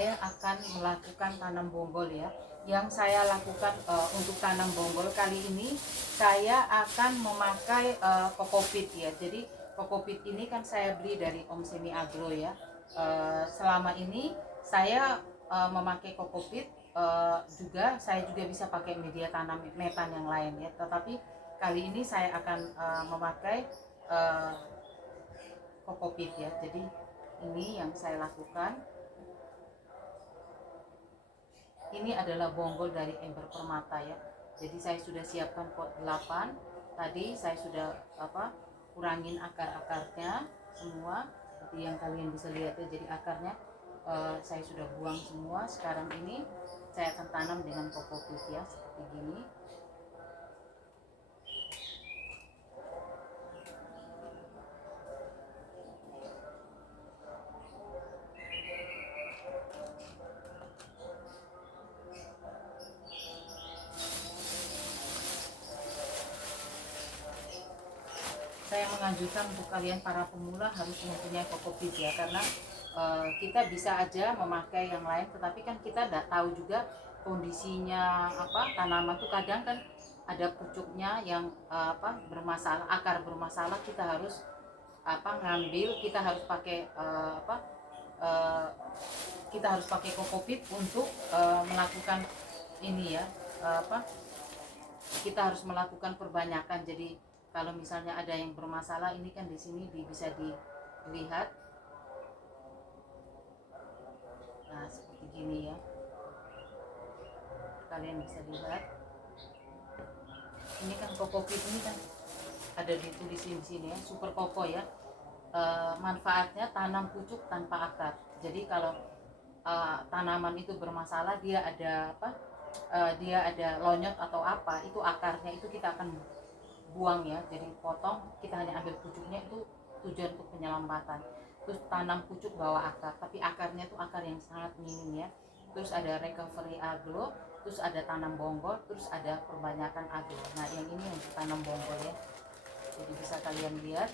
saya akan melakukan tanam bonggol ya. Yang saya lakukan untuk tanam bonggol kali ini, saya akan memakai kokopit ya. Jadi kokopit ini kan saya beli dari Om Semi Agro ya. Selama ini saya memakai kokopit, juga saya juga bisa pakai media tanam metan yang lain ya. Tetapi kali ini saya akan memakai kokopit ya. Jadi ini yang saya lakukan. Ini adalah bonggol dari ember permata ya. Jadi saya sudah siapkan pot 8. Tadi saya sudah kurangin akar-akarnya semua seperti yang kalian bisa lihat ya. Jadi akarnya saya sudah buang semua. Sekarang ini saya akan tanam dengan kokopit ya, seperti gini. Saya menganjurkan untuk kalian para pemula harus mempunyai kokopit ya, karena kita bisa aja memakai yang lain, tetapi kan kita tidak tahu juga kondisinya tanaman tuh kadang kan ada pucuknya yang bermasalah, akar bermasalah, kita harus ngambil, kita harus pakai uh, kita harus pakai kokopit untuk melakukan ini ya, kita harus melakukan perbanyakan. Jadi kalau misalnya ada yang bermasalah, ini kan di sini bisa dilihat. Nah, seperti gini ya. Kalian bisa lihat. Ini kan kokopit ini kan ada ditulis di sini ya, super koko ya. Manfaatnya tanam pucuk tanpa akar. Jadi kalau tanaman itu bermasalah, dia ada dia ada lonyot atau apa, itu akarnya itu kita akan buang ya. Jadi potong, kita hanya ambil pucuknya, itu tujuan untuk penyelamatan. Terus tanam pucuk bawah akar, tapi akarnya itu akar yang sangat minim ya. Terus ada recovery aglo, terus ada tanam bonggol, terus ada perbanyakan aglo. Nah yang ini yang tanam bonggol ya. Jadi bisa kalian lihat.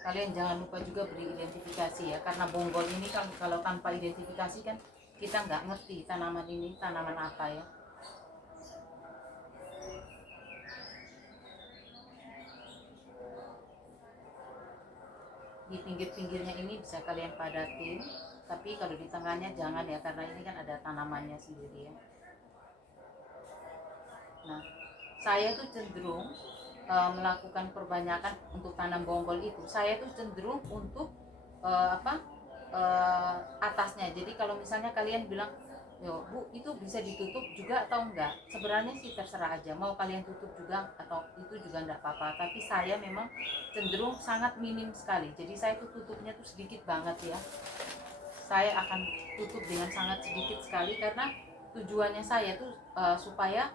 Kalian jangan lupa juga beri identifikasi ya, karena bonggol ini kan kalau tanpa identifikasi kan kita nggak ngerti tanaman ini tanaman apa ya. Di pinggir-pinggirnya ini bisa kalian padatin, tapi kalau di tengahnya jangan ya, karena ini kan ada tanamannya sendiri ya. Nah, saya tuh cenderung melakukan perbanyakan untuk tanam bonggol itu. Saya tuh cenderung untuk atasnya. Jadi kalau misalnya kalian bilang, yo Bu, itu bisa ditutup juga atau enggak? Sebenarnya sih terserah aja, mau kalian tutup juga atau itu juga enggak apa-apa. Tapi saya memang cenderung sangat minim sekali. Jadi saya tuh tutupnya tuh sedikit banget ya. Saya akan tutup dengan sangat sedikit sekali, karena tujuannya saya tuh supaya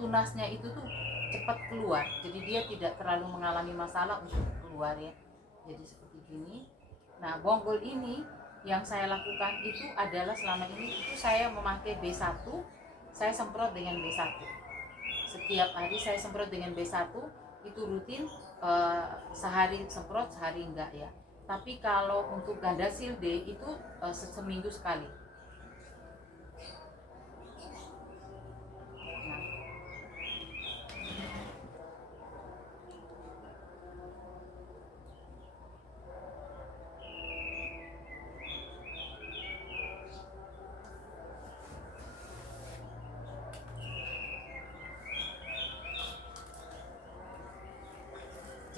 tunasnya itu tuh cepat keluar. Jadi dia tidak terlalu mengalami masalah untuk keluar ya. Jadi seperti gini. Nah, bonggol ini yang saya lakukan itu adalah selama ini itu saya memakai B1, saya semprot dengan B1. Setiap hari saya semprot dengan B1, itu rutin, sehari semprot, sehari enggak ya. Tapi kalau untuk Gandasil D itu seminggu sekali.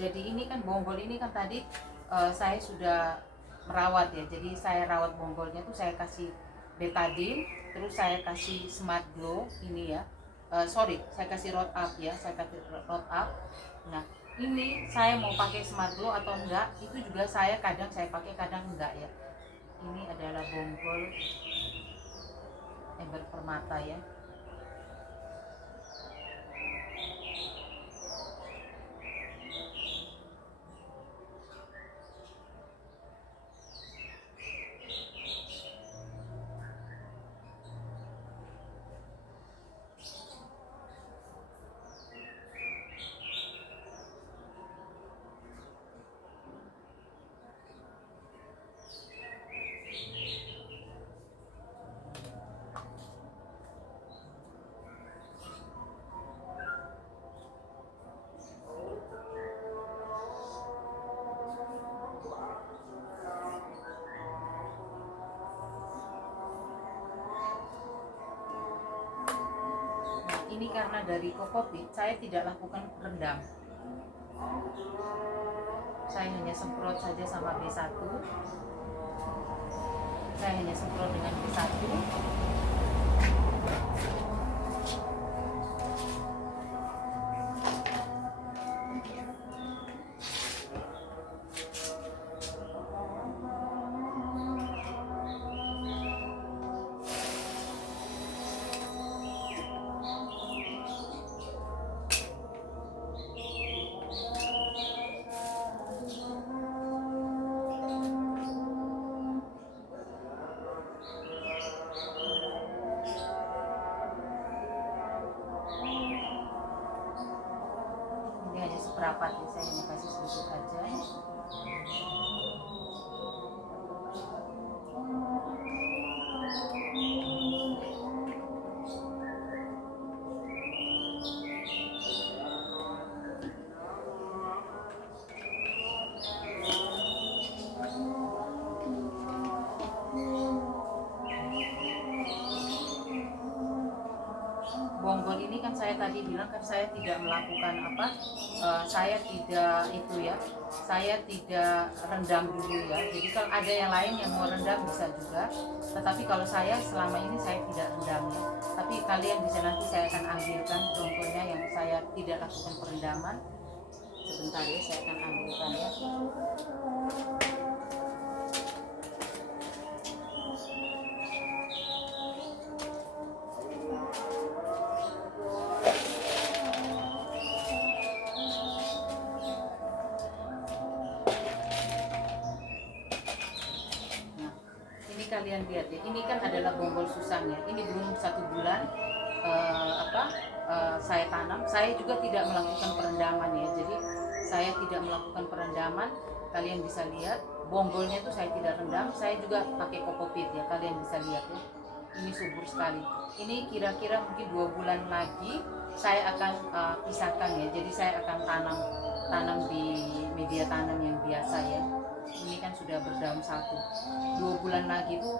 Jadi ini kan bonggol ini kan tadi saya sudah merawat ya. Jadi saya rawat bonggolnya tuh saya kasih betadine, terus saya kasih smart glow ini ya. Saya kasih root up ya, saya kasih root up. Nah, ini saya mau pakai smart glow atau enggak, itu juga kadang saya pakai, kadang enggak ya. Ini adalah bonggol ember permata ya. ini karena dari kokopit saya tidak lakukan rendam, saya hanya semprot saja sama B1, saya hanya semprot dengan B1. Seperempat ya, saya hanya kasih sedikit aja. Bonggol ini kan saya tadi bilang kan saya tidak melakukan apa, saya tidak itu ya, saya tidak rendam dulu ya. Jadi kalau ada yang lain yang mau rendam bisa juga, tetapi kalau saya selama ini saya tidak rendam ya. Tapi kalian bisa, nanti saya akan ambilkan contohnya yang saya tidak lakukan perendaman. Sebentar ya, saya akan ambilkan ya. Kalian lihat ya, ini kan adalah bonggol susang ya, ini belum 1 bulan saya tanam. Saya juga tidak melakukan perendaman ya, jadi saya tidak melakukan perendaman. Kalian bisa lihat bonggolnya itu saya tidak rendam, saya juga pakai kokopit ya, kalian bisa lihat ya, ini subur sekali. Ini kira-kira mungkin 2 bulan lagi saya akan pisahkan ya, jadi saya akan tanam di media tanam yang biasa ya. Ini kan sudah berdaun 1-2 bulan lagi tuh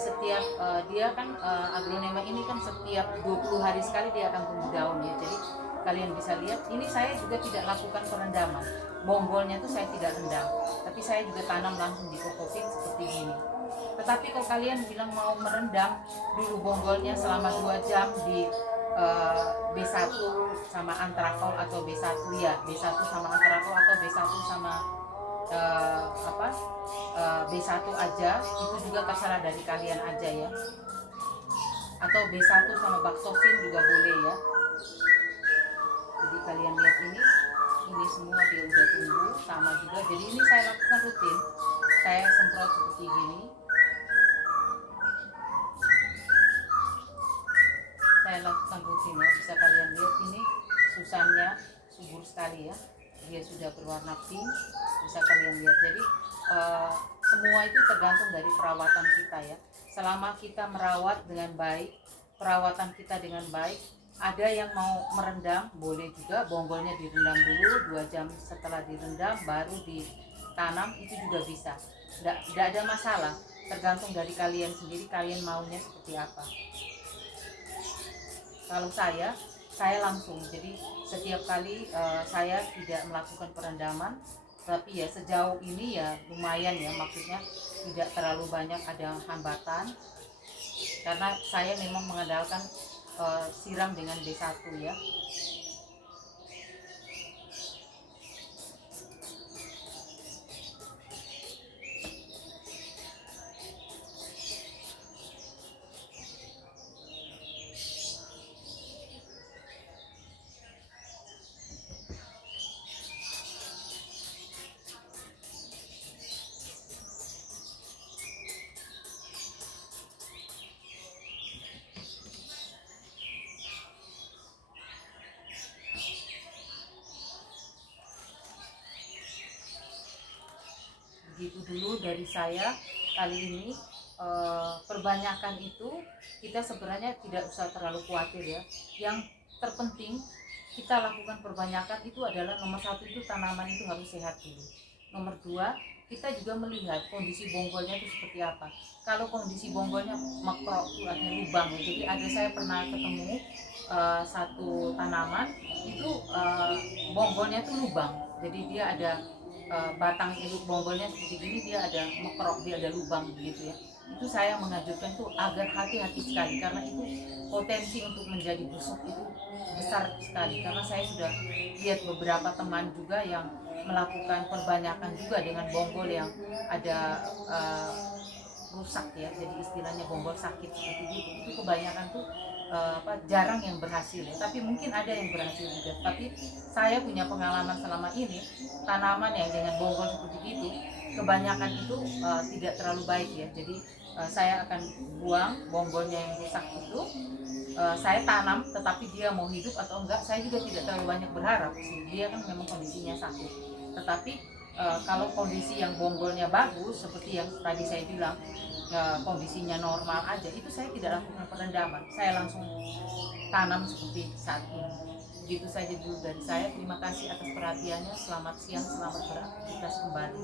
setiap dia kan aglonema ini kan setiap 20 hari sekali dia akan tumbuh daun ya. Jadi kalian bisa lihat ini saya juga tidak lakukan perendaman, bonggolnya tuh saya tidak rendam, tapi saya juga tanam langsung di kokopit seperti ini. Tetapi kalau kalian bilang mau merendam dulu bonggolnya selama 2 jam di B1 sama antrakol atau B1 ya, B1 sama antrakol atau B1 sama B1 aja, itu juga terserah dari kalian aja ya, atau B1 sama baksosin juga boleh ya. Jadi kalian lihat ini semua dia udah tumbuh sama juga. Jadi ini saya lakukan rutin, saya semprot seperti gini, saya lakukan rutin ya. Bisa kalian lihat ini susannya subur sekali ya, dia sudah berwarna pink, bisa kalian lihat. Jadi semua itu tergantung dari perawatan kita ya. Selama kita merawat dengan baik, perawatan kita dengan baik, ada yang mau merendam boleh juga, bonggolnya direndam dulu 2 jam, setelah direndam baru ditanam, itu juga bisa, tidak ada masalah, tergantung dari kalian sendiri, kalian maunya seperti apa. Kalau saya langsung, jadi setiap kali saya tidak melakukan perendaman, tapi ya sejauh ini ya lumayan ya, maksudnya tidak terlalu banyak ada hambatan, karena saya memang mengandalkan siram dengan B1 ya. Begitu dulu dari saya kali ini. Perbanyakan itu kita sebenarnya tidak usah terlalu khawatir ya. Yang terpenting kita lakukan perbanyakan itu adalah nomor 1 itu tanaman itu harus sehat dulu. Nomor 2, kita juga melihat kondisi bonggolnya itu seperti apa. Kalau kondisi bonggolnya mekrok itu artinya lubang ya. Jadi saya pernah ketemu satu tanaman itu bonggolnya itu lubang. Jadi dia ada batang induk bonggolnya seperti gini, dia ada mekrok, dia ada lubang begitu ya. Itu saya mengajukan tuh agar hati-hati sekali, karena itu potensi untuk menjadi busuk itu besar sekali. Karena saya sudah lihat beberapa teman juga yang melakukan perbanyakan juga dengan bonggol yang ada rusak ya, jadi istilahnya bonggol sakit seperti itu kebanyakan tuh jarang yang berhasil ya, tapi mungkin ada yang berhasil juga. Tapi saya punya pengalaman selama ini, tanaman yang dengan bonggol seperti itu kebanyakan itu tidak terlalu baik ya. Jadi saya akan buang bonggolnya yang rusak itu, saya tanam, tetapi dia mau hidup atau enggak saya juga tidak terlalu banyak berharap sih. Dia kan memang kondisinya sakit, tetapi kalau kondisi yang bonggolnya bagus seperti yang tadi saya bilang, kondisinya normal aja, itu saya tidak lakukan perendaman, saya langsung tanam seperti saat ini. Begitu saja dulu dari saya. Terima kasih atas perhatiannya. Selamat siang, selamat beraktivitas kembali.